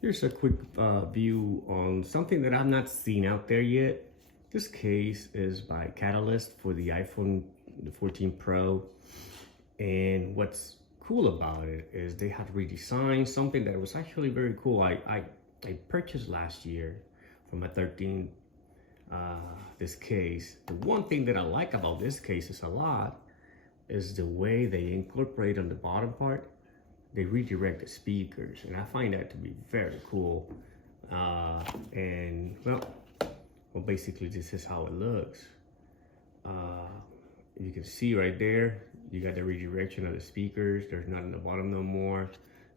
Here's a quick view on something that I've not seen out there yet. This case is by Catalyst for the iPhone 14 Pro. And what's cool about it is they had redesigned something that was actually very cool. I purchased last year for my 13 this case. The one thing that I like about this case is a lot is the way they incorporate on the bottom part. They redirect the speakers, and I find that to be very cool. And well, basically this is how it looks. You can see right there, you got the redirection of the speakers. There's not in the bottom no more.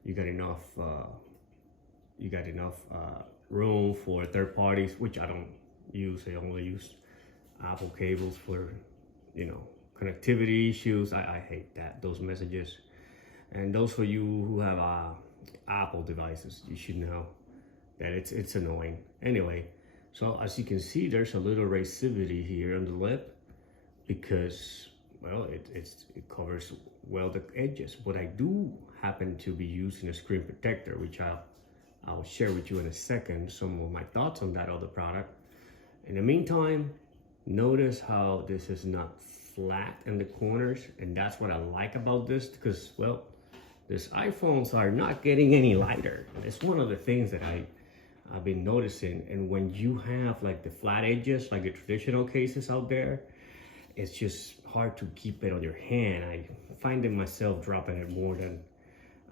You got enough room for third parties, which I don't use. I only use Apple cables for, connectivity issues. I hate those messages. And those for you who have Apple devices, you should know that it's annoying. Anyway, so as you can see, there's a little razivity here on the lip because, well, it covers well the edges. But I do happen to be using a screen protector, which I'll share with you in a second some of my thoughts on that other product. In the meantime, notice how this is not flat in the corners, and that's what I like about this because, well, these iPhones are not getting any lighter. It's one of the things that I've been noticing. And when you have like the flat edges, like the traditional cases out there, it's just hard to keep it on your hand. I find myself dropping it more than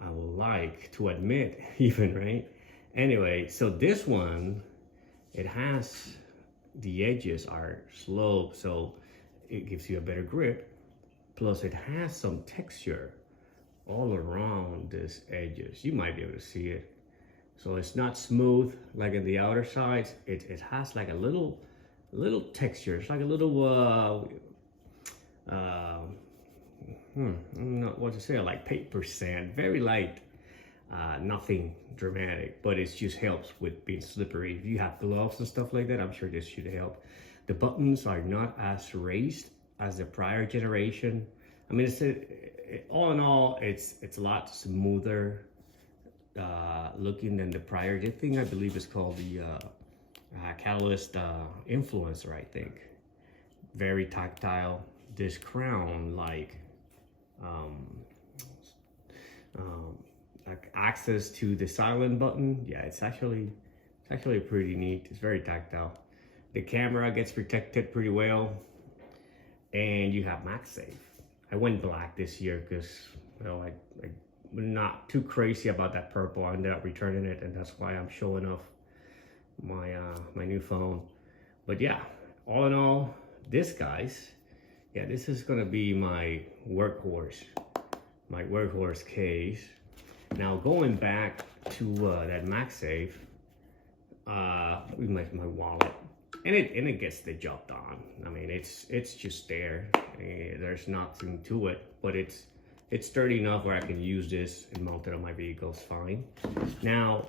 I would like to admit, even, right? Anyway, so this one, it has, the edges are sloped, so it gives you a better grip. Plus it has some texture all around these edges. You might be able to see it. So it's not smooth like in the outer sides. It has like a little texture. It's like a little I don't know what to say, like paper sand, very light, nothing dramatic, but it just helps with being slippery. If you have gloves and stuff like that, I'm sure this should help. The buttons are not as raised as the prior generation. I mean, all in all, it's a lot smoother looking than the prior. The thing I believe is called the Catalyst Influencer, I think. Very tactile. This crown, like access to the silent button. Yeah, it's actually pretty neat. It's very tactile. The camera gets protected pretty well, and you have MagSafe. I went black this year because, well, I'm not too crazy about that purple. I ended up returning it, and that's why I'm showing off my my new phone. But yeah, all in all, this is gonna be my workhorse case. Now going back to that MagSafe with my wallet, and it gets the job done. I mean, it's just there. There's nothing to it, but it's sturdy enough where I can use this and mount it on my vehicles fine. Now,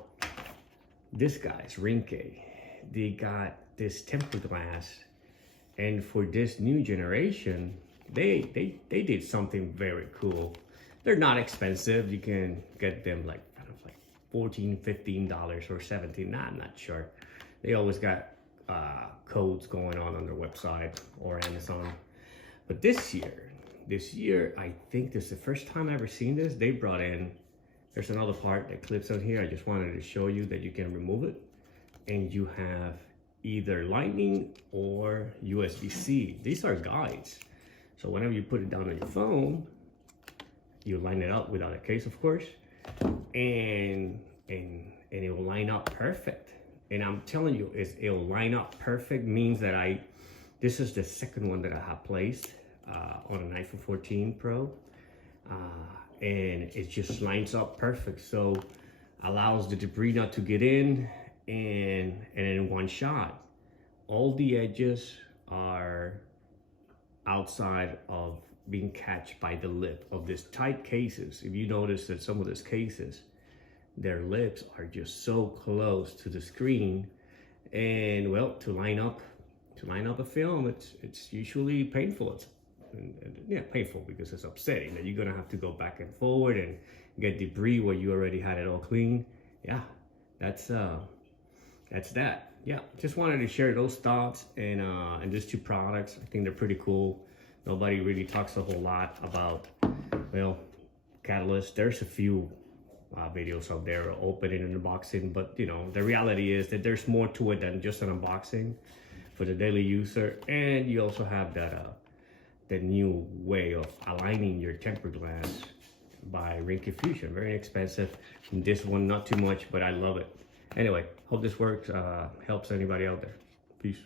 this guy's RINGKE, they got this tempered glass, and for this new generation, they did something very cool. They're not expensive. You can get them like kind of like $14, $15 or $17. I'm not sure. They always got codes going on their website or Amazon. But this year, I think this is the first time I've ever seen this. They brought in, there's another part that clips on here. I just wanted to show you that you can remove it, and you have either Lightning or USB-C. These are guides. So whenever you put it down on your phone, you line it up without a case, of course, and it will line up perfect. And I'm telling you, it'll line up perfect means that this is the second one that I have placed on an iPhone 14 Pro, and it just lines up perfect. So allows the debris not to get in, and in one shot, all the edges are outside of being catched by the lip of these tight cases. If you notice that some of these cases, their lips are just so close to the screen, and well, to line up a film, it's usually painful. Yeah, painful because it's upsetting that you're gonna have to go back and forward and get debris where you already had it all clean. Yeah, that's that. Yeah, just wanted to share those thoughts and these two products. I think they're pretty cool. Nobody really talks a whole lot about, well, catalyst. There's a few videos out there opening and unboxing, but you know, the reality is that there's more to it than just an unboxing for the daily user. And you also have that the new way of aligning your tempered glass by RINGKE Fusion. Very expensive. And this one not too much, but I love it. Anyway, hope this works, helps anybody out there. Peace.